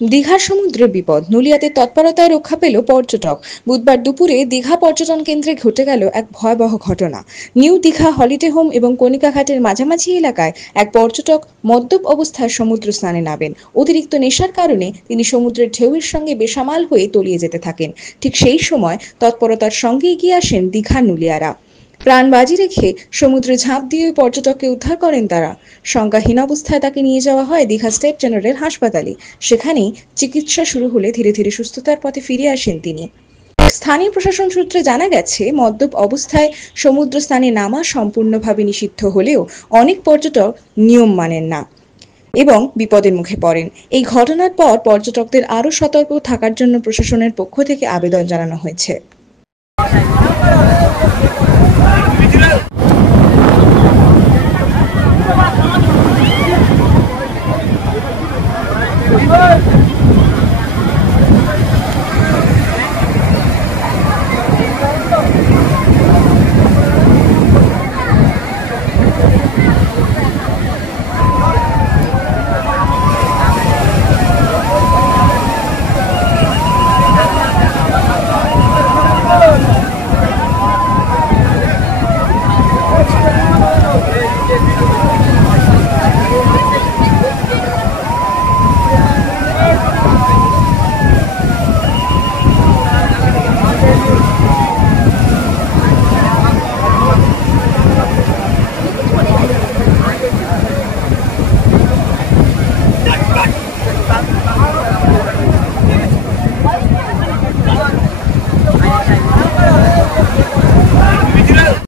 দীঘার সমুদ্রে বিপদ, নলিয়াতে তৎপরতায় রক্ষা পেল পর্যটক। বুধবার দুপুরে দীঘা পর্যটন কেন্দ্রে ঘটে গেল এক ভয়াবহ ঘটনা। নিউ দীঘা হলিডে হোম এবং কনিকা ঘাটের মাঝামাঝি এলাকায় এক পর্যটক মদ্যপ অবস্থায় সমুদ্র স্নানে নামেন। অতিরিক্ত নেশার কারণে তিনি সমুদ্রের ঢেউয়ের সঙ্গে বেসামাল হয়ে তলিয়ে যেতে থাকেন। ঠিক সেই সময় তৎপরতার সঙ্গে এগিয়ে আসেন দীঘার নুলিয়ারা। প্রাণ বাজি রেখে সমুদ্রে ঝাঁপ দিয়ে ওই পর্যটককে উদ্ধার করেন তারা। সংজ্ঞাহীন অবস্থায় তাকে নিয়ে যাওয়া হয় দীঘা স্টেট জেনারেল হাসপাতালে। সেখানেই চিকিৎসা শুরু হলে ধীরে ধীরে সুস্থতার পথে ফিরে আসেন তিনি। স্থানীয় প্রশাসন সূত্রে জানা গেছে, মদ্যপ অবস্থায় সমুদ্র স্নানে নামা সম্পূর্ণভাবে নিষিদ্ধ হলেও অনেক পর্যটক নিয়ম মানেন না এবং বিপদের মুখে পড়েন। এই ঘটনার পর পর্যটকদের আরও সতর্ক থাকার জন্য প্রশাসনের পক্ষ থেকে আবেদন জানানো হয়েছে। Hey!